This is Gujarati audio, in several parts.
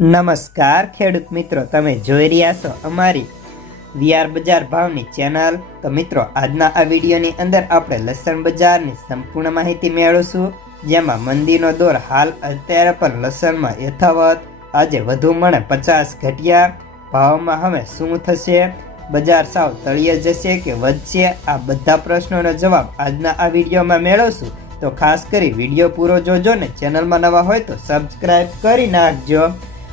નમસ્કાર ખેડૂત મિત્રો, તમે જોઈ રહ્યા છો અમારી વીઆર બજાર ભાવની ચેનલ. તો મિત્રો, આજના આ વિડીયોની અંદર આપણે લસણ બજારની સંપૂર્ણ માહિતી મેળવશું, જેમાં મંદીનો દોર હાલ અત્યારે પણ લસણમાં યથાવત, આજે વધુ મણે પચાસ ઘટ્યા, ભાવમાં હવે શું થશે? બજાર સાવ તળિયે જશે કે વધશે? આ બધા પ્રશ્નોનો જવાબ આજના આ વિડીયોમાં મેળવશું. તો ખાસ કરી વીડિયો પૂરો જોજો ને ચેનલમાં નવા હોય તો સબસ્ક્રાઈબ કરી નાખજો.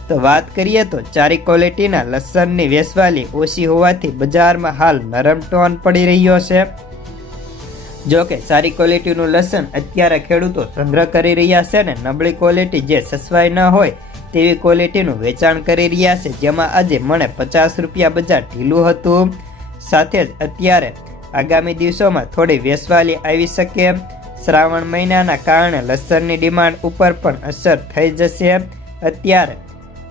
તો વાત કરીએ તો ચારી ક્વોલિટીના લસણની વેસવાલી ઓછી હોવાથી બજારમાં હાલ નરમ ટોન પડી રહ્યો છે. જો કે સારી ક્વોલિટીનું લસણ અત્યારે ખેડૂતો સંગ્રહ કરી રહ્યા છે ને નબળી ક્વોલિટી જે સસવાઈ ન હોય તેવી ક્વોલિટીનું વેચાણ કરી રહ્યા છે, જેમાં આજે મને પચાસ રૂપિયા બજાર ઢીલું હતું. સાથે જ અત્યારે આગામી દિવસોમાં થોડી વેસવાલી આવી શકે. શ્રાવણ મહિનાના કારણે લસણની ડિમાન્ડ ઉપર પણ અસર થઈ જશે. અત્યારે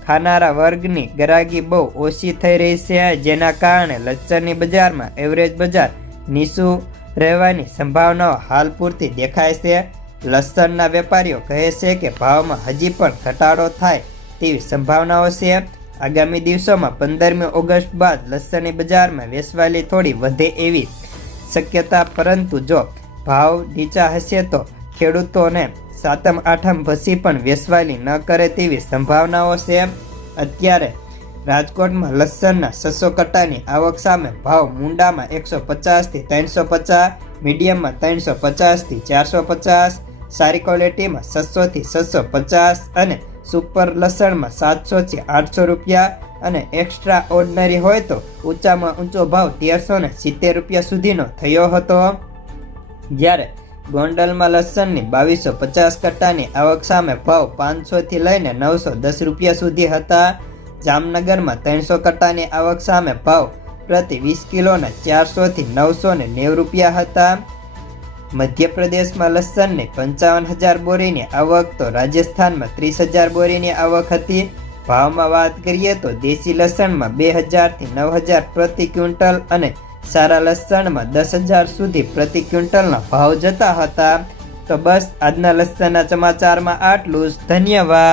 ખાનારા વર્ગની ગરાગી બહુ ઓછી થઈ રહી છે જેના કારણે લચ્છરની બજારમાં એવરેજ બજાર નીચું રહેવાની સંભાવનાઓ હાલ પૂરતી દેખાય છે. લસણના વેપારીઓ કહે છે કે ભાવમાં હજી પણ ઘટાડો થાય તેવી સંભાવનાઓ છે. આગામી દિવસોમાં પંદરમી ઓગસ્ટ બાદ લસણની બજારમાં વેચવાલી થોડી વધે એવી શક્યતા પરંતુ જો ભાવ નીચા હશે તો ખેડૂતોને સાતમ, આઠમ ભસી પણ વેસવાલી ન કરે તેવી સંભાવનાઓ છે. અત્યારે રાજકોટમાં લસણના છસો કટ્ટાની આવક સામે ભાવ મુંડામાં એકસો પચાસથી ત્રણસો પચાસ, મીડિયમમાં ત્રણસો પચાસથી ચારસો પચાસ, સારી ક્વોલિટીમાં છસોથી છસો પચાસ અને સુપર લસણમાં સાતસોથી આઠસો રૂપિયા અને એક્સ્ટ્રા ઓર્ડનરી હોય તો ઊંચામાં ઊંચો ભાવ તેરસો ને સિત્તેર રૂપિયા સુધીનો થયો હતો. જ્યારે ગોંડલમાં લસણની બાવીસો પચાસ કટ્ટાની આવક સામે ભાવ પાંચસોથી લઈને નવસો દસ રૂપિયા સુધી હતા. જામનગરમાં ત્રણસો કટ્ટાની આવક સામે ભાવ પ્રતિ વીસ કિલોના ચારસોથી નવસો ને નેવું રૂપિયા હતા. મધ્યપ્રદેશમાં લસણની પંચાવન હજાર બોરીની આવક તો રાજસ્થાનમાં ત્રીસ હજાર બોરીની આવક હતી. ભાવમાં વાત કરીએ તો દેશી લસણમાં બે હજારથી નવ હજાર પ્રતિ ક્વિન્ટલ અને સારા લસણમાં દસ હજાર સુધી પ્રતિ ક્વિન્ટલના ભાવ જતા હતા. તો બસ આજના લસણના સમાચારમાં આટલું જ. ધન્યવાદ.